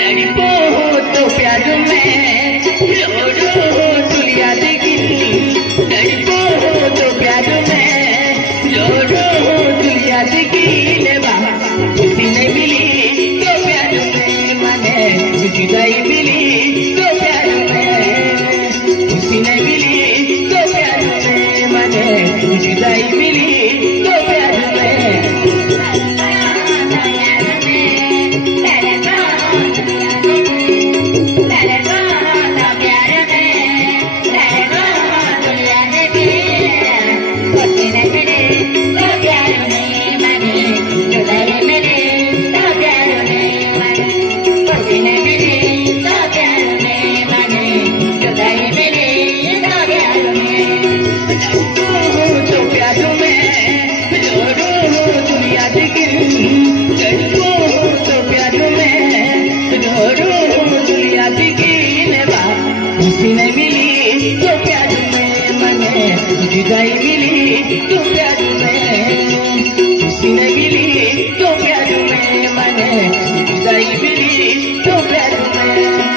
तड़पो तो प्यार में रो रो तुलिया देगी तड़पो तो प्यार में रो रो तुलिया देगी लेवा खुशी नहीं मिली तो प्यार में माने जुदाई मिली तो प्यार में खुशी नहीं मिली तो प्यार में माने जुदाई मिली तो प्यार में खुशी नहीं मिली तो प्यार में मने जुदाई मिली तो प्यार में खुशी नहीं मिली तो प्यार में मने जुदाई मिली तो प्यार में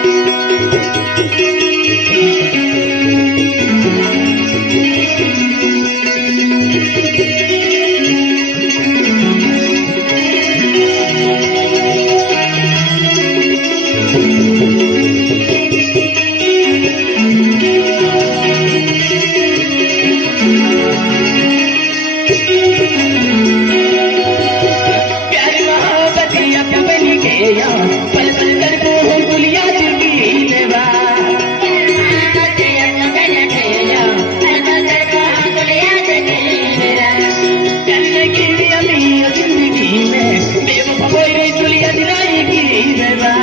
पल पल कर को गुलिया चुकी लेवा जिंदगी में बेवफा कोई गुलिया दिलाएगी लेवा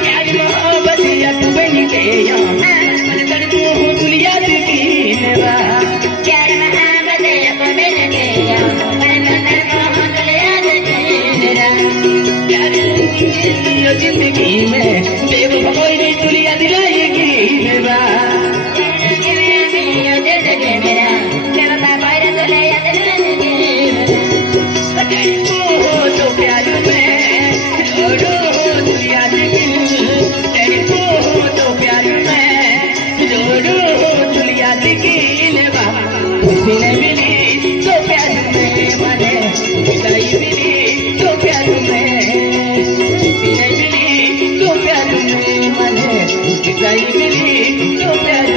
प्यारी मोहब्बत या तू बन के पल कर को गुलिया चुकी लेवा जिंदगी में बेवफा कोई तुलिया दिलाएगी लेवा तो प्यार में रो रो तुलिया देगी तो प्यार में रो रो तुलिया देगी लेवा खुशी नहीं मिली तो प्यार में मने जुदाई मिली तो प्यार में खुशी नहीं मिली तो प्यार में मने जुदाई मिली तो प्यार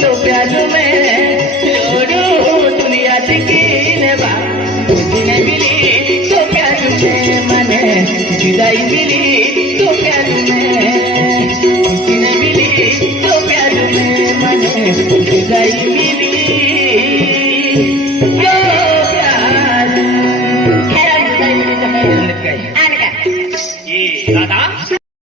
तो प्यार में रो रो दुनिया की लेवा खुशी नहीं मिली तो प्यार में मने जुदाई मिली